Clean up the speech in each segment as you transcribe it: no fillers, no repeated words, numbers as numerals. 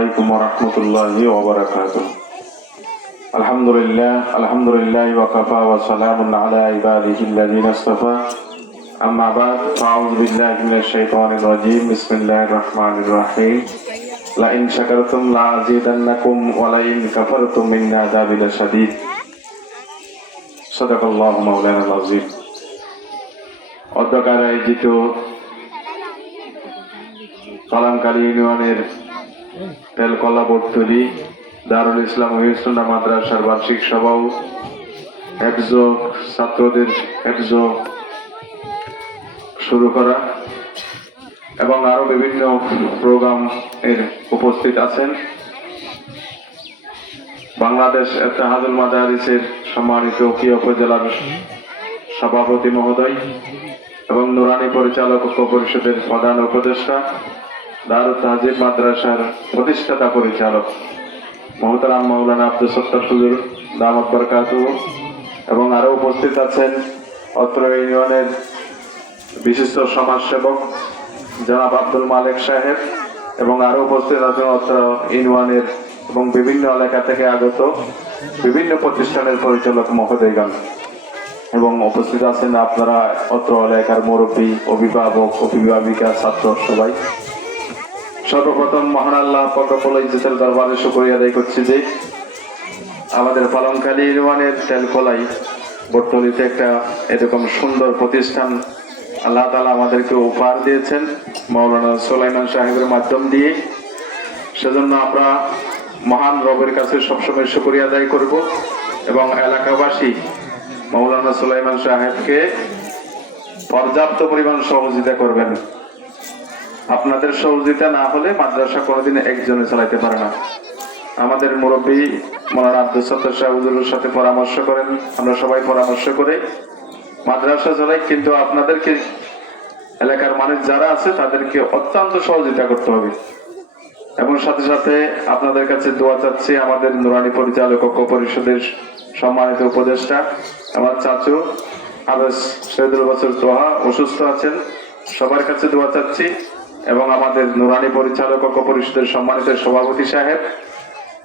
عليكم ورحمة الله وبركاته. الحمد لله وكفى وسلام على عباده الذين اصطفى. أما بعد فأعوذ بالله من الشيطان الرجيم. بسم الله الرحمن الرحيم. لئن شكرتم لأزيدنكم ولئن كفرتم إن عذابي لشديد. صدق الله مولانا العظيم. অধ্যকার আয়োজিত কালামকালী ইউনিয়নের তেলকলা বটতলী দারুল ইসলাম ওহিদুন্নাহ মাদ্রাসার বার্ষিক সভা ও ছাত্রদের শুরু করা এবং আরো বিভিন্ন প্রোগ্রাম এর উপস্থিত আছেন বাংলাদেশ ইত্তেহাদুল মাদারিসের সম্মানিত উকিয়া উপজেলার সভাপতি মহোদয় এবং নুরানি পরিচালক পরিষদের প্রধান উপদেষ্টা দারুত তাহজিব মাদ্রাসার প্রতিষ্ঠাতা পরিচালক মোহতারাম মাওলানা আব্দুল সত্তার হুজুর দামাত বরকাতুহু এবং আরো উপস্থিত আছেন অত্র ইউনিয়নের বিশিষ্ট সমাজসেবক জনাব আব্দুল মালিক সাহেব এবং আরো উপস্থিত আছেন অত্র ইউনিয়নের এবং বিভিন্ন এলাকা থেকে আগত বিভিন্ন প্রতিষ্ঠানের পরিচালক মহোদয়গণ এবং উপস্থিত আছেন আপনারা অত্র এলাকার মুরব্বী অভিভাবক অভিভাবিকা ছাত্র সবাই। সর্বপ্রথম মহান আল্লাহ পাক রব্বুল ইজ্জতের দরবারে শুকরিয়া আদায় করছি যে আমাদের পালংখালী ইউনিয়নের তেলকলাই বটতলীতে একটা এরকম সুন্দর প্রতিষ্ঠান আল্লাহ তাআলা আমাদেরকে উপহার দিয়েছেন মাওলানা সুলাইমান সাহেবের মাধ্যম দিয়ে। সেজন্য আমরা মহান রবের কাছে সবসময় শুকরিয়া আদায় করব এবং এলাকাবাসী মাওলানা সুলাইমান সাহেবকে পর্যাপ্ত পরিমাণ সহযোগিতা করবেন। আপনাদের সহযোগিতা না হলে মাদ্রাসা কোনোদিন একজনে চালাইতে পারে না। আমাদের মুরব্বী মাওলানা আব্দুল সত্তার সাহেবের সাথে পরামর্শ করেন, আমরা সবাই পরামর্শ করে মাদ্রাসা চালাই, কিন্তু আপনাদেরকে এলাকার মানুষ যারা আছে তাদেরকে অত্যন্ত সহযোগিতা করতে হবে এবং সাথে সাথে আপনাদের কাছে দোয়া চাচ্ছি। আমাদের নুরানি পরিচালক পরিষদের সম্মানিত উপদেষ্টা আমার চাচু আবেস শহীদুল বছর তোহা অসুস্থ আছেন, সবার কাছে দোয়া চাচ্ছি এবং আমাদের নুরানি পরিচালক পরিষদের সম্মানিত সভাপতি সাহেব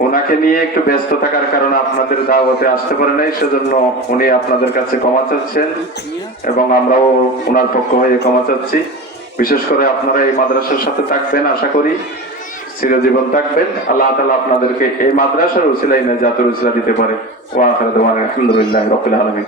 ওনাকে নিয়ে একটু ব্যস্ত থাকার কারণে আপনাদের দাওয়াতে আসতে পারে নাই, সেজন্য উনি আপনাদের কাছে ক্ষমা চাচ্ছেন এবং আমরাও ওনার পক্ষ হয়ে ক্ষমা চাচ্ছি। বিশেষ করে আপনারা এই মাদ্রাসার সাথে থাকবেন, আশা করি চিরজীবন থাকবেন। আল্লাহ তাআলা আপনাদেরকে এই মাদ্রাসার উসিলায় নাজাতের উসিলা দিতে পারে। ওয়া আখিরু দাওয়ানা আলহামদুলিল্লাহি রাব্বিল আলামিন।